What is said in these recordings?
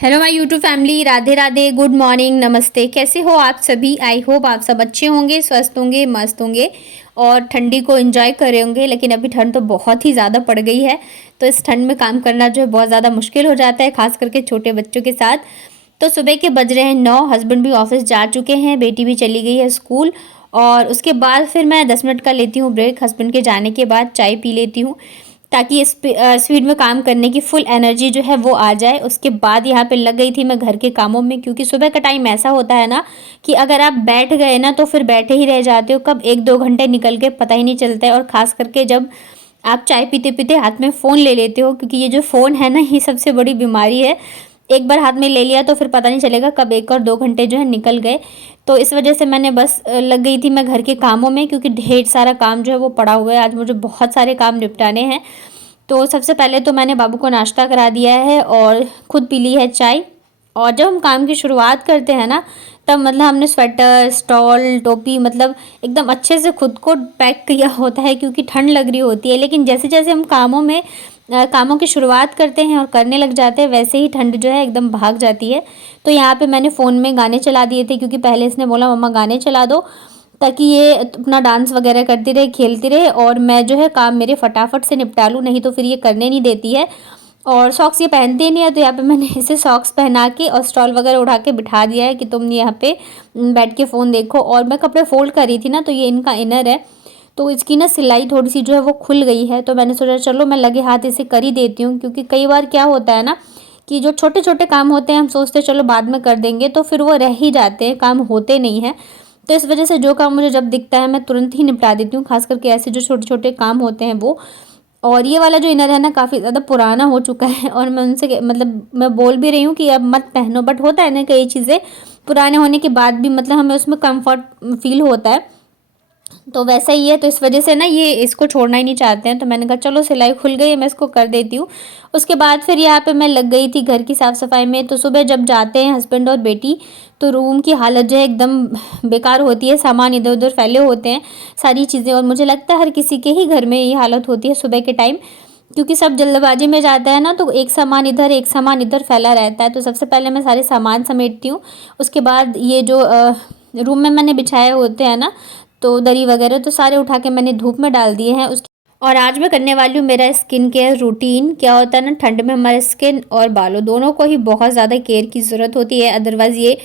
Hello my YouTube family, Radhe Radhe, good morning, नमस्ते। कैसे हो आप सभी? आई होप आप सब अच्छे होंगे, स्वस्थ होंगे, मस्त होंगे और ठंडी को एंजॉय कर रहे होंगे। लेकिन अभी ठंड तो बहुत ही ज़्यादा पड़ गई है, तो इस ठंड में काम करना जो है बहुत ज़्यादा मुश्किल हो जाता है, खास करके छोटे बच्चों के साथ। तो सुबह के बज रहे हैं 9, हस्बैंड भी ऑफिस जा चुके हैं, बेटी भी चली गई है स्कूल। और उसके बाद फिर मैं 10 मिनट का लेती हूँ ब्रेक। हस्बैंड के जाने के बाद चाय पी लेती हूँ ताकि इस स्पीड में काम करने की फुल एनर्जी जो है वो आ जाए। उसके बाद यहाँ पे लग गई थी मैं घर के कामों में, क्योंकि सुबह का टाइम ऐसा होता है ना कि अगर आप बैठ गए ना तो फिर बैठे ही रह जाते हो, कब 1-2 घंटे निकल के पता ही नहीं चलता है। और ख़ास करके जब आप चाय पीते पीते हाथ में फ़ोन ले लेते हो, क्योंकि ये जो फ़ोन है ना ये सबसे बड़ी बीमारी है। एक बार हाथ में ले लिया तो फिर पता नहीं चलेगा कब 1 और 2 घंटे जो है निकल गए। तो इस वजह से मैंने बस लग गई थी मैं घर के कामों में, क्योंकि ढेर सारा काम जो है वो पड़ा हुआ है। आज मुझे बहुत सारे काम निपटाने हैं। तो सबसे पहले तो मैंने बाबू को नाश्ता करा दिया है और खुद पी ली है चाय। और जब हम काम की शुरुआत करते हैं ना, तब मतलब हमने स्वेटर, स्टॉल, टोपी, मतलब एकदम अच्छे से खुद को पैक किया होता है, क्योंकि ठंड लग रही होती है। लेकिन जैसे जैसे हम कामों की शुरुआत करते हैं और करने लग जाते हैं, वैसे ही ठंड जो है एकदम भाग जाती है। तो यहाँ पे मैंने फ़ोन में गाने चला दिए थे, क्योंकि पहले इसने बोला मम्मा गाने चला दो, ताकि ये अपना डांस वगैरह करती रहे, खेलती रहे और मैं जो है काम मेरे फटाफट से निपटा लूँ, नहीं तो फिर ये करने नहीं देती है। और सॉक्स ये पहनती ही नहीं है, तो यहाँ पे मैंने इसे सॉक्स पहना के और स्टॉल वगैरह उठा के बिठा दिया है कि तुम यहाँ पे बैठ के फ़ोन देखो। और मैं कपड़े फ़ोल्ड कर रही थी ना, तो ये इनका इनर है, तो इसकी ना सिलाई थोड़ी सी जो है वो खुल गई है। तो मैंने सोचा चलो मैं लगे हाथ इसे कर ही देती हूँ, क्योंकि कई बार क्या होता है ना कि जो छोटे छोटे काम होते हैं हम सोचते हैं चलो बाद में कर देंगे, तो फिर वो रह ही जाते हैं, काम होते नहीं हैं। तो इस वजह से जो काम मुझे जब दिखता है मैं तुरंत ही निपटा देती हूँ, खास करके ऐसे जो छोटे छोटे काम होते हैं वो। और ये वाला जो इनर है ना काफ़ी ज़्यादा पुराना हो चुका है, और मैं उनसे मतलब मैं बोल भी रही हूँ कि अब मत पहनो, बट होता है ना कई चीज़ें पुराने होने के बाद भी मतलब हमें उसमें कंफर्ट फील होता है। तो वैसा ही है, तो इस वजह से ना ये इसको छोड़ना ही नहीं चाहते हैं। तो मैंने कहा चलो सिलाई खुल गई है, मैं इसको कर देती हूँ। उसके बाद फिर यहाँ पे मैं लग गई थी घर की साफ़ सफाई में। तो सुबह जब जाते हैं हस्बैंड और बेटी, तो रूम की हालत जो है एकदम बेकार होती है, सामान इधर उधर फैले होते हैं सारी चीज़ें। और मुझे लगता है हर किसी के ही घर में ये हालत होती है सुबह के टाइम, क्योंकि सब जल्दबाजी में जाता है ना, तो एक सामान इधर फैला रहता है। तो सबसे पहले मैं सारे सामान समेटती हूँ। उसके बाद ये जो रूम में मैंने बिछाए होते हैं ना, तो दरी वगैरह तो सारे उठा के मैंने धूप में डाल दिए हैं। उसके और आज मैं करने वाली हूँ मेरा स्किन केयर रूटीन। क्या होता है ना, ठंड में हमारे स्किन और बालों दोनों को ही बहुत ज़्यादा केयर की ज़रूरत होती है, अदरवाइज़ ये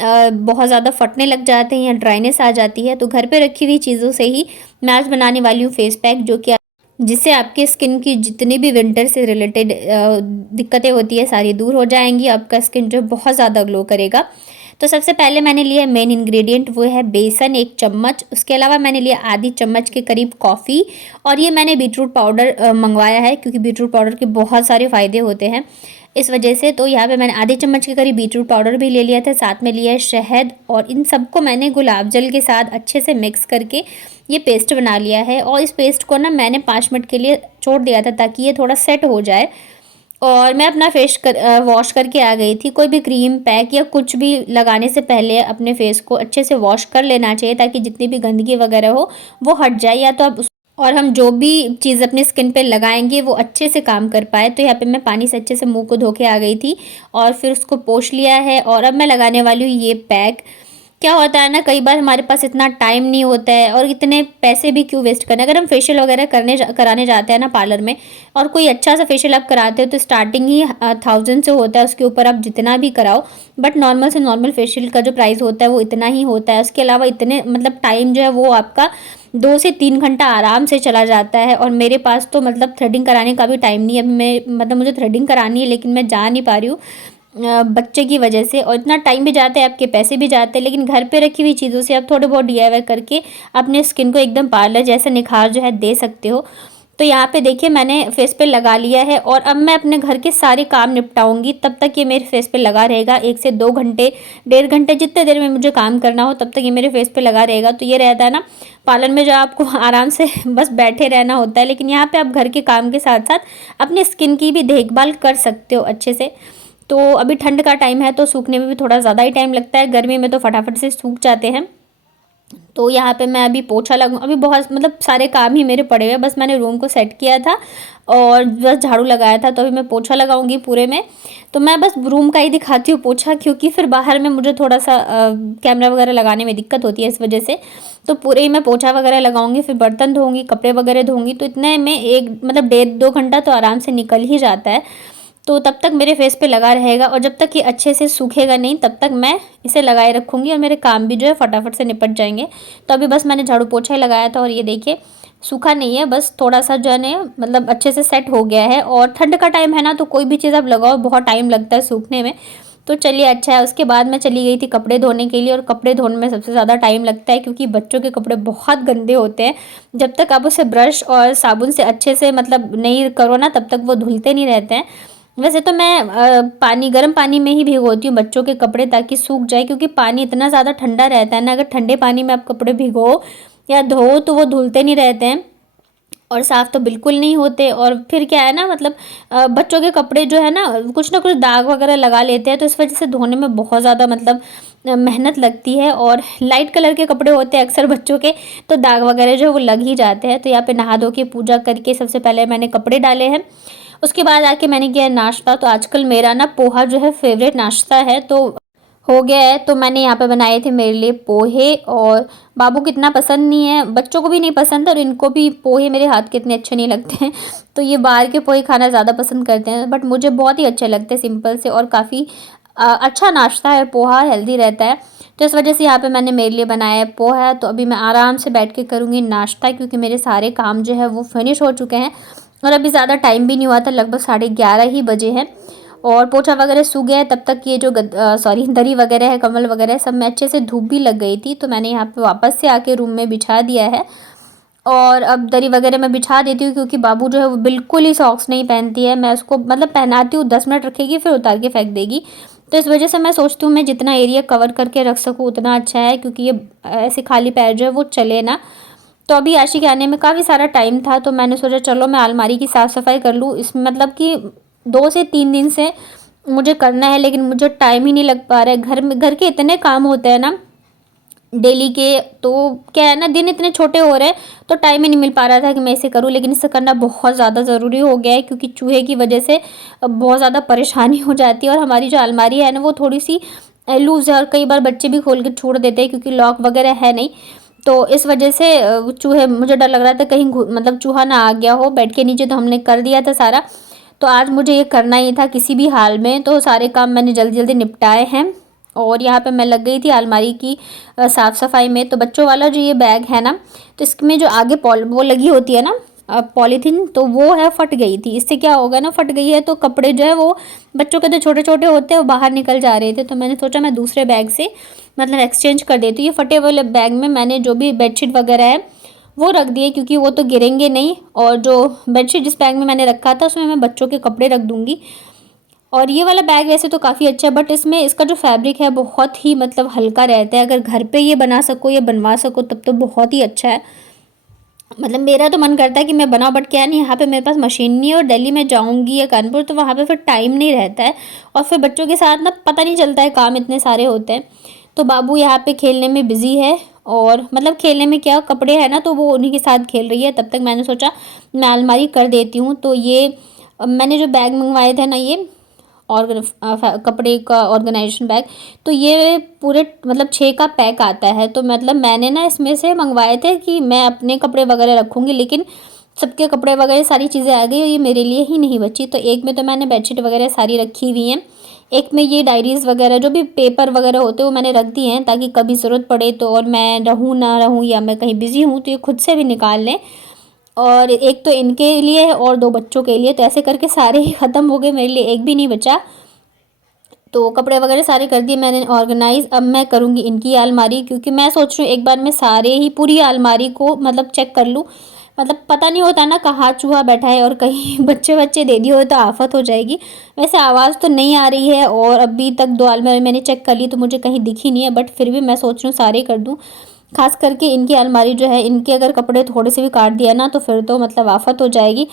बहुत ज़्यादा फटने लग जाते हैं या ड्राइनेस आ जाती है। तो घर पे रखी हुई चीज़ों से ही मैं आज बनाने वाली हूँ फेस पैक, जो कि जिससे आपके स्किन की जितनी भी विंटर से रिलेटेड दिक्कतें होती है सारी दूर हो जाएंगी। आपका स्किन जो बहुत ज़्यादा ग्लो करेगा। तो सबसे पहले मैंने लिया मेन इंग्रेडिएंट, वो है बेसन 1 चम्मच। उसके अलावा मैंने लिया आधी चम्मच के करीब कॉफ़ी। और ये मैंने बीटरूट पाउडर मंगवाया है, क्योंकि बीटरूट पाउडर के बहुत सारे फ़ायदे होते हैं इस वजह से। तो यहाँ पे मैंने आधे चम्मच के करीब बीटरूट पाउडर भी ले लिया था, साथ में लिया है शहद। और इन सबको मैंने गुलाब जल के साथ अच्छे से मिक्स करके ये पेस्ट बना लिया है। और इस पेस्ट को ना मैंने 5 मिनट के लिए छोड़ दिया था, ताकि ये थोड़ा सेट हो जाए। और मैं अपना वॉश करके आ गई थी। कोई भी क्रीम पैक या कुछ भी लगाने से पहले अपने फेस को अच्छे से वॉश कर लेना चाहिए, ताकि जितनी भी गंदगी वगैरह हो वो हट जाए, या तो आप और हम जो भी चीज़ अपने स्किन पे लगाएंगे वो अच्छे से काम कर पाए। तो यहाँ पे मैं पानी से अच्छे से मुंह को धो के आ गई थी और फिर उसको पोंछ लिया है। और अब मैं लगाने वाली हूँ ये पैक। क्या होता है ना, कई बार हमारे पास इतना टाइम नहीं होता है, और इतने पैसे भी क्यों वेस्ट करना। अगर हम फेशियल वगैरह कराने जाते हैं ना पार्लर में, और कोई अच्छा सा फेशियल आप कराते हो, तो स्टार्टिंग ही 1000 से होता है, उसके ऊपर आप जितना भी कराओ। बट नॉर्मल से नॉर्मल फेशियल का जो प्राइस होता है वो इतना ही होता है। उसके अलावा इतने मतलब टाइम जो है वो आपका 2 से 3 घंटा आराम से चला जाता है। और मेरे पास तो मतलब थ्रेडिंग कराने का भी टाइम नहीं है। अभी मैं मतलब मुझे थ्रेडिंग करानी है, लेकिन मैं जा नहीं पा रही हूँ बच्चे की वजह से। और इतना टाइम भी जाता है, आपके पैसे भी जाते हैं। लेकिन घर पे रखी हुई चीज़ों से आप थोड़े बहुत डीआईवाई करके अपने स्किन को एकदम पार्लर जैसा निखार जो है दे सकते हो। तो यहाँ पे देखिए मैंने फेस पे लगा लिया है, और अब मैं अपने घर के सारे काम निपटाऊंगी। तब तक ये मेरे फेस पे लगा रहेगा 1 से 2 घंटे, 1.5 घंटे, जितने देर में मुझे काम करना हो तब तक ये मेरे फेस पे लगा रहेगा। तो ये रहता है ना पार्लर में, जो आपको आराम से बस बैठे रहना होता है, लेकिन यहाँ पे आप घर के काम के साथ साथ अपने स्किन की भी देखभाल कर सकते हो अच्छे से। तो अभी ठंड का टाइम है, तो सूखने में भी थोड़ा ज़्यादा ही टाइम लगता है, गर्मी में तो फटाफट से सूख जाते हैं। तो यहाँ पे मैं अभी पोछा लगाऊँ, अभी बहुत मतलब सारे काम ही मेरे पड़े हुए हैं, बस मैंने रूम को सेट किया था और बस झाड़ू लगाया था, तो अभी मैं पोछा लगाऊंगी पूरे में। तो मैं बस रूम का ही दिखाती हूँ पोछा, क्योंकि फिर बाहर में मुझे थोड़ा सा कैमरा वगैरह लगाने में दिक्कत होती है इस वजह से। तो पूरे ही मैं पोछा वगैरह लगाऊंगी, फिर बर्तन धोऊंगी, कपड़े वगैरह धोऊंगी, तो इतने में एक मतलब 1.5-2 घंटा तो आराम से निकल ही जाता है। तो तब तक मेरे फेस पे लगा रहेगा, और जब तक ये अच्छे से सूखेगा नहीं तब तक मैं इसे लगाए रखूँगी, और मेरे काम भी जो है फटाफट से निपट जाएंगे। तो अभी बस मैंने झाड़ू पोछा ही लगाया था, और ये देखिए सूखा नहीं है, बस थोड़ा सा जो है ना मतलब अच्छे से सेट हो गया है। और ठंड का टाइम है ना, तो कोई भी चीज़ आप लगाओ बहुत टाइम लगता है सूखने में। तो चलिए अच्छा है। उसके बाद मैं चली गई थी कपड़े धोने के लिए, और कपड़े धोने में सबसे ज़्यादा टाइम लगता है, क्योंकि बच्चों के कपड़े बहुत गंदे होते हैं। जब तक आप उसे ब्रश और साबुन से अच्छे से मतलब नहीं करो ना, तब तक वो धुलते नहीं रहते हैं। वैसे तो मैं गर्म पानी में ही भिगोती हूँ बच्चों के कपड़े, ताकि सूख जाए, क्योंकि पानी इतना ज़्यादा ठंडा रहता है ना, अगर ठंडे पानी में आप कपड़े भिगो या धो तो वो धुलते नहीं रहते हैं, और साफ़ तो बिल्कुल नहीं होते। और फिर क्या है ना मतलब बच्चों के कपड़े जो है ना कुछ दाग वगैरह लगा लेते हैं, तो इस वजह से धोने में बहुत ज़्यादा मतलब मेहनत लगती है। और लाइट कलर के कपड़े होते हैं अक्सर बच्चों के, तो दाग वगैरह जो है वो लग ही जाते हैं। तो यहाँ पे नहा धो के पूजा करके सबसे पहले मैंने कपड़े डाले हैं। उसके बाद आके मैंने किया नाश्ता। तो आजकल मेरा ना पोहा जो है फेवरेट नाश्ता है, तो हो गया है। तो मैंने यहाँ पे बनाए थे मेरे लिए पोहे, और बाबू को इतना पसंद नहीं है, बच्चों को भी नहीं पसंद, और इनको भी पोहे मेरे हाथ के इतने अच्छे नहीं लगते हैं। तो ये बाहर के पोहे खाना ज़्यादा पसंद करते हैं, बट मुझे बहुत ही अच्छे लगते हैं, सिंपल से, और काफ़ी अच्छा नाश्ता है पोहा, हेल्दी रहता है। तो इस वजह से यहाँ पे मैंने मेरे लिए बनाया है पोहा। तो अभी मैं आराम से बैठ के करूँगी नाश्ता, क्योंकि मेरे सारे काम जो है वो फिनिश हो चुके हैं, और अभी ज़्यादा टाइम भी नहीं हुआ था, लगभग 11:30 ही बजे हैं। और पोछा वगैरह सूख गया है, तब तक ये जो दरी वगैरह है, कंबल वगैरह है, सब में अच्छे से धूप भी लग गई थी। तो मैंने यहाँ पे वापस से आके रूम में बिछा दिया है, और अब दरी वगैरह मैं बिछा देती हूँ, क्योंकि बाबू जो है वो बिल्कुल ही सॉक्स नहीं पहनती है। मैं उसको मतलब पहनाती हूँ, 10 मिनट रखेगी, फिर उतार के फेंक देगी। तो इस वजह से मैं सोचती हूँ मैं जितना एरिया कवर करके रख सकूँ उतना अच्छा है, क्योंकि ये ऐसे खाली पैर जो है वो चले ना। तो अभी आशी के आने में काफ़ी सारा टाइम था, तो मैंने सोचा चलो मैं अलमारी की साफ़ सफाई कर लूँ। इसमें मतलब कि 2 से 3 दिन से मुझे करना है, लेकिन मुझे टाइम ही नहीं लग पा रहा है। घर के इतने काम होते हैं ना डेली के, तो क्या है ना दिन इतने छोटे हो रहे हैं, तो टाइम ही नहीं मिल पा रहा था कि मैं इसे करूं। लेकिन इसे करना बहुत ज़्यादा ज़रूरी हो गया है, क्योंकि चूहे की वजह से बहुत ज़्यादा परेशानी हो जाती है। और हमारी जो अलमारी है ना वो थोड़ी सी लूज़ है, और कई बार बच्चे भी खोल के छोड़ देते हैं, क्योंकि लॉक वगैरह है नहीं। तो इस वजह से चूहे, मुझे डर लग रहा था कहीं मतलब चूहा ना आ गया हो बेड के नीचे। तो हमने कर दिया था सारा। तो आज मुझे ये करना ही था किसी भी हाल में, तो सारे काम मैंने जल्दी जल्दी निपटाए हैं। और यहाँ पे मैं लग गई थी अलमारी की साफ़ सफाई में। तो बच्चों वाला जो ये बैग है ना, तो इसमें जो आगे वो लगी होती है ना पॉलीथीन, तो वो है फट गई थी। इससे क्या होगा ना, फट गई है तो कपड़े जो है वो बच्चों के जो छोटे छोटे होते हैं वो बाहर निकल जा रहे थे। तो मैंने सोचा मैं दूसरे बैग से मतलब एक्सचेंज कर देती हूँ। ये फटे वाले बैग में मैंने जो भी बेडशीट वगैरह है वो रख दिए, क्योंकि वो तो गिरेंगे नहीं। और जो बेडशीट जिस बैग में मैंने रखा था उसमें मैं बच्चों के कपड़े रख दूँगी। और ये वाला बैग वैसे तो काफ़ी अच्छा है, बट इसमें इसका जो फैब्रिक है बहुत ही मतलब हल्का रहता है। अगर घर पे ये बना सको या बनवा सको तब तो बहुत ही अच्छा है। मतलब मेरा तो मन करता है कि मैं बनाऊँ, बट क्या नहीं, यहाँ पे मेरे पास मशीन नहीं है। और दिल्ली में जाऊँगी या कानपुर तो वहाँ पे फिर टाइम नहीं रहता है, और फिर बच्चों के साथ ना पता नहीं चलता है, काम इतने सारे होते हैं। तो बाबू यहाँ पे खेलने में बिज़ी है, और मतलब खेलने में क्या, कपड़े हैं ना तो वो उन्हीं के साथ खेल रही है। तब तक मैंने सोचा मैं अलमारी कर देती हूँ। तो ये मैंने जो बैग मंगवाए थे ना, ये कपड़े का ऑर्गेनाइजेशन बैग, तो ये पूरे मतलब 6 का पैक आता है। तो मतलब मैंने ना इसमें से मंगवाए थे कि मैं अपने कपड़े वगैरह रखूँगी, लेकिन सबके कपड़े वगैरह सारी चीज़ें आ गई, और ये मेरे लिए ही नहीं बची। तो एक में तो मैंने बेडशीट वगैरह सारी रखी हुई हैं, एक में ये डायरीज़ वगैरह जो भी पेपर वगैरह होते हैं वो मैंने रख दिए हैं, ताकि कभी ज़रूरत पड़े तो, और मैं रहूँ ना रहूँ या मैं कहीं बिज़ी हूँ तो ये खुद से भी निकाल लें। और एक तो इनके लिए है और 2 बच्चों के लिए, तो ऐसे करके सारे ही ख़त्म हो गए, मेरे लिए एक भी नहीं बचा। तो कपड़े वगैरह सारे कर दिए मैंने ऑर्गेनाइज़। अब मैं करूँगी इनकी अलमारी, क्योंकि मैं सोच रही हूँ एक बार मैं सारे ही पूरी अलमारी को मतलब चेक कर लूँ। मतलब पता नहीं होता ना कहाँ चूहा बैठा है, और कहीं बच्चे बच्चे दे दिए हो तो आफत हो जाएगी। वैसे आवाज़ तो नहीं आ रही है, और अभी तक 2 अलमारी मैंने चेक कर ली तो मुझे कहीं दिखी नहीं है, बट फिर भी मैं सोच रही हूँ सारे कर दूँ। खास करके इनकी अलमारी जो है, इनके अगर कपड़े थोड़े से भी काट दिया ना तो फिर तो मतलब आफत हो जाएगी।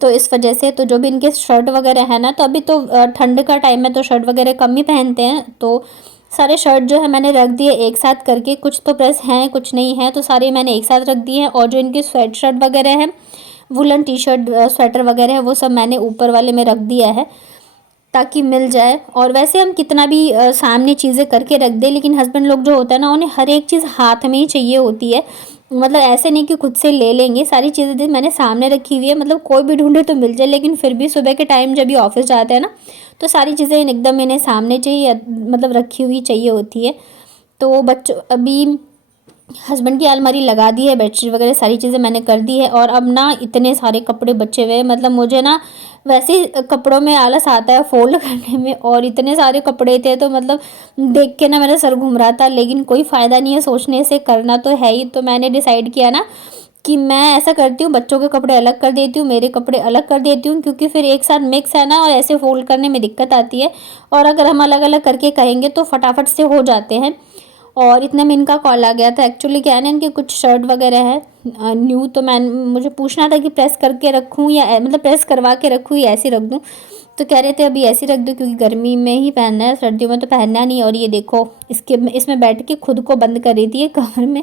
तो इस वजह से तो जो भी इनके शर्ट वगैरह है ना, तो अभी तो ठंड का टाइम है तो शर्ट वगैरह कम ही पहनते हैं, तो सारे शर्ट जो है मैंने रख दिए एक साथ करके, कुछ तो प्रेस हैं कुछ नहीं है, तो सारे मैंने एक साथ रख दिए हैं। और जो इनके स्वेट शर्ट वगैरह हैं, वुलन टी शर्ट स्वेटर वगैरह है, वो सब मैंने ऊपर वाले में रख दिया है ताकि मिल जाए। और वैसे हम कितना भी सामने चीज़ें करके रख दें, लेकिन हस्बैंड लोग जो होता है ना, उन्हें हर एक चीज़ हाथ में ही चाहिए होती है। मतलब ऐसे नहीं कि खुद से ले लेंगे, सारी चीज़ें मैंने सामने रखी हुई है, मतलब कोई भी ढूंढे तो मिल जाए, लेकिन फिर भी सुबह के टाइम जब ये ऑफिस जाते हैं ना, तो सारी चीज़ें एकदम इन्हें सामने चाहिए, मतलब रखी हुई चाहिए होती है। तो बच्चों अभी हस्बैंड की अलमारी लगा दी है, बेडशीट वगैरह सारी चीज़ें मैंने कर दी है। और अब ना इतने सारे कपड़े बचे हुए हैं, मतलब मुझे ना वैसे ही कपड़ों में आलस आता है फोल्ड करने में, और इतने सारे कपड़े थे तो मतलब देख के ना मेरा सर घूम रहा था। लेकिन कोई फ़ायदा नहीं है सोचने से, करना तो है ही। तो मैंने डिसाइड किया ना कि मैं ऐसा करती हूँ, बच्चों के कपड़े अलग कर देती हूँ, मेरे कपड़े अलग कर देती हूँ, क्योंकि फिर एक साथ मिक्स है ना, और ऐसे फोल्ड करने में दिक्कत आती है। और अगर हम अलग अलग करके करेंगे तो फटाफट से हो जाते हैं। और इतने में इनका कॉल आ गया था। एक्चुअली क्या है ना, इनके कुछ शर्ट वगैरह है न्यू, तो मुझे पूछना था कि प्रेस करके रखूँ या मतलब प्रेस करवा के रखूँ या ऐसे रख दूँ। तो कह रहे थे अभी ऐसे रख दो, क्योंकि गर्मी में ही पहनना है, सर्दियों में तो पहनना नहीं। और ये देखो इसमें बैठ के खुद को बंद कर रही थी ये कमर में,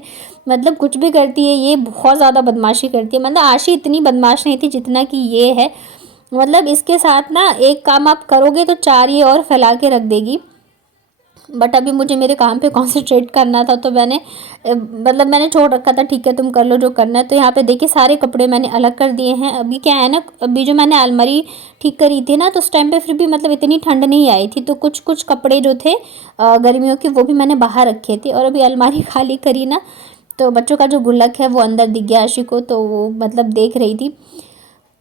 मतलब कुछ भी करती है ये, बहुत ज़्यादा बदमाशी करती है। मतलब आशी इतनी बदमाश नहीं थी जितना कि ये है। मतलब इसके साथ ना एक काम आप करोगे तो चार ये और फैला के रख देगी। बट अभी मुझे मेरे काम पे कंसंट्रेट करना था, तो मतलब मैंने छोड़ रखा था, ठीक है तुम कर लो जो करना है। तो यहाँ पे देखिए सारे कपड़े मैंने अलग कर दिए हैं। अभी क्या है ना, अभी जो मैंने अलमारी ठीक करी थी ना, तो उस टाइम पे फिर भी मतलब इतनी ठंड नहीं आई थी, तो कुछ कुछ कपड़े जो थे गर्मियों के, वो भी मैंने बाहर रखे थे। और अभी अलमारी खाली करी ना, तो बच्चों का जो गुल्लक है वो अंदर दिख गया आशी को, तो वो मतलब देख रही थी।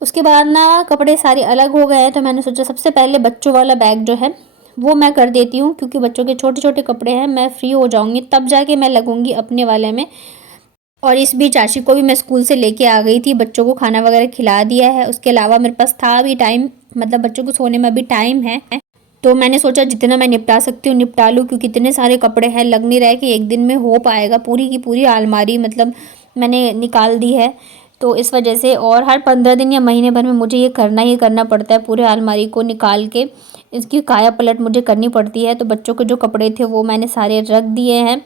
उसके बाद ना कपड़े सारे अलग हो गए हैं, तो मैंने सोचा सबसे पहले बच्चों वाला बैग जो है वो मैं कर देती हूँ, क्योंकि बच्चों के छोटे छोटे कपड़े हैं, मैं फ्री हो जाऊँगी तब जाके मैं लगूँगी अपने वाले में। और इस बीच आशी को भी मैं स्कूल से लेके आ गई थी, बच्चों को खाना वगैरह खिला दिया है। उसके अलावा मेरे पास था भी टाइम, मतलब बच्चों को सोने में अभी टाइम है, तो मैंने सोचा जितना मैं निपटा सकती हूँ निपटा लूँ, क्योंकि इतने सारे कपड़े हैं, लग नहीं रहा है कि एक दिन में हो पाएगा। पूरी की पूरी अलमारी मतलब मैंने निकाल दी है, तो इस वजह से। और हर 15 दिन या महीने भर में मुझे ये करना ही करना पड़ता है, पूरे अलमारी को निकाल के इसकी काया पलट मुझे करनी पड़ती है। तो बच्चों के जो कपड़े थे वो मैंने सारे रख दिए हैं,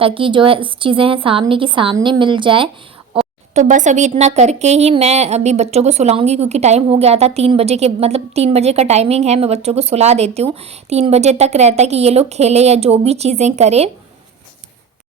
ताकि जो है चीज़ें हैं सामने की सामने मिल जाए। तो बस अभी इतना करके ही मैं अभी बच्चों को सुलाऊंगी, क्योंकि टाइम हो गया था 3 बजे के, मतलब 3 बजे का टाइमिंग है। मैं बच्चों को सुला देती हूँ, 3 बजे तक रहता है कि ये लोग खेले या जो भी चीज़ें करें।